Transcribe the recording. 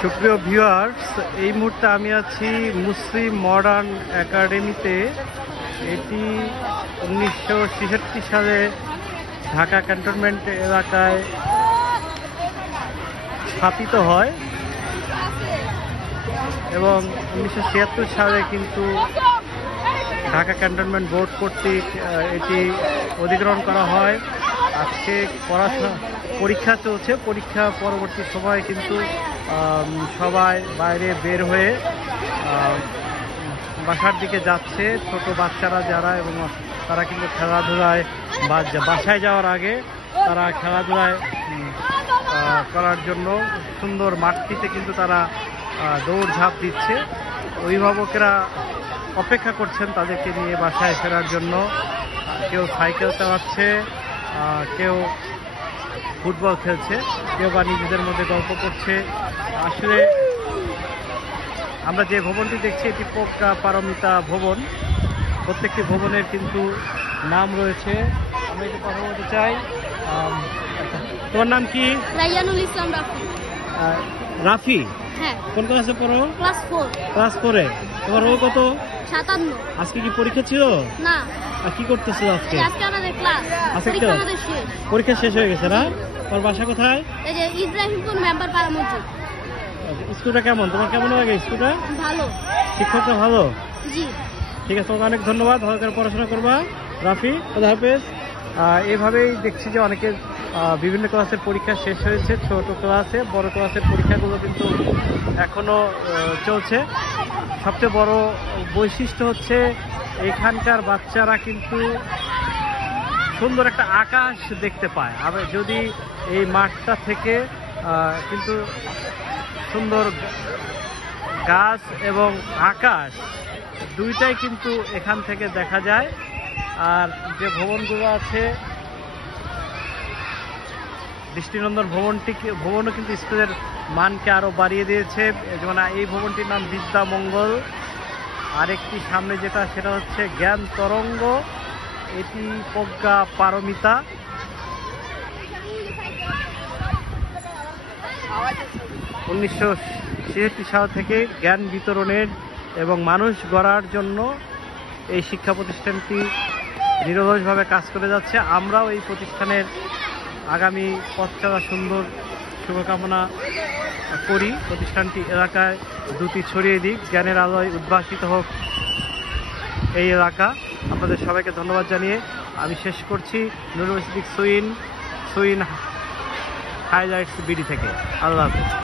সুপ্রিয় ভিউয়ার্স, এই মুহূর্তে আমি আছি মুসলিম মডার্ন একাডেমিতে। এটি 1966 সালে ঢাকা ক্যান্টনমেন্ট এলাকায় স্থাপিত হয় এবং 1976 সালে কিন্তু ঢাকা ক্যান্টনমেন্ট বোর্ড কর্তৃক এটি অধিগ্রহণ করা হয়। আজকে পরীক্ষা চলছে, পরীক্ষা পরবর্তী সময়ে কিন্তু সবাই বাইরে বের হয়ে বাসার দিকে যাচ্ছে। ছোট বাচ্চারা যারা এবং তারা কিন্তু খেলাধুলায় বাসায় যাওয়ার আগে তারা খেলাধুলায় করার জন্য সুন্দর মাঠটিতে কিন্তু তারা দৌড়ঝাঁপ দিচ্ছে। অভিভাবকেরা অপেক্ষা করছেন তাদেরকে নিয়ে বাসায় ফেরার জন্য। কেউ সাইকেল চালাচ্ছে, কেউ ফুটবল খেলছে, কেউ বা নিজেদের মধ্যে গল্প করছে। আসলে আমরা যে ভবনটি দেখছি এটি প্রজ্ঞা পারমিতা ভবন। প্রত্যেকটি ভবনের কিন্তু নাম রয়েছে। আমি একটু কথা বলতে চাই। তোমার নাম কি? রাইয়ানুল ইসলাম রাফি। রাফি? হ্যাঁ। কোন ক্লাসে পড়ো? ক্লাস 4। ক্লাস 4-এ। তোমার রোল কত? 57। আজকে কি পরীক্ষা ছিল? না। আর কি করতেছো আজকে? আজকে আমাদের ক্লাস। আজকে আমাদের শেষ। পরীক্ষা শেষ হয়ে গেছে না? তোমার বাসা কোথায়? এই যে ইব্রাহিমপুর মেম্বার পাড়া মসজিদ। স্কুলটা কেমন? তোমার কেমন লাগে স্কুলটা? ভালো। শিক্ষকরা ভালো? জি। ঠিক আছে, তোমাকে অনেক ধন্যবাদ। ভালো করে পড়াশোনা করবা রাফি। খোদা হাফেজ। এইভাবেই দেখছি যে অনেকের বিভিন্ন ক্লাসের পরীক্ষা শেষ হয়েছে। ছোট ক্লাসে, বড় ক্লাসের পরীক্ষাগুলো কিন্তু এখনো চলছে। সবচেয়ে বড় বৈশিষ্ট্য হচ্ছে এখানকার বাচ্চারা কিন্তু সুন্দর একটা আকাশ দেখতে পায়। আবার যদি এই মাঠটা থেকে কিন্তু সুন্দর গাছ এবং আকাশ দুইটাই কিন্তু এখান থেকে দেখা যায়। আর যে ভবনগুলো আছে, দৃষ্টিনন্দন ভবনও কিন্তু স্কুলের মানকে আরও বাড়িয়ে দিয়েছে। যেমন এই ভবনটির নাম বিদ্যা মঙ্গল। আরেকটি সামনে যেটা, সেটা হচ্ছে জ্ঞান তরঙ্গ। এটি প্রজ্ঞা পারমিতা। উনিশশো 1966 সাল থেকে জ্ঞান বিতরণের এবং মানুষ গড়ার জন্য এই শিক্ষা প্রতিষ্ঠানটি নিরলসভাবে কাজ করে যাচ্ছে। আমরাও এই প্রতিষ্ঠানের আগামী পথ চলা সুন্দর শুভকামনা করি। প্রতিষ্ঠানটি এলাকায় দ্রুতি ছড়িয়ে দিক, জ্ঞানের আলোয় উদ্ভাসিত হোক এই এলাকা। আপনাদের সবাইকে ধন্যবাদ জানিয়ে আমি শেষ করছি নুরুল সিদ্দিক সুইন হাইলাইটস বিডি থেকে। আল্লাহ হাফেজ।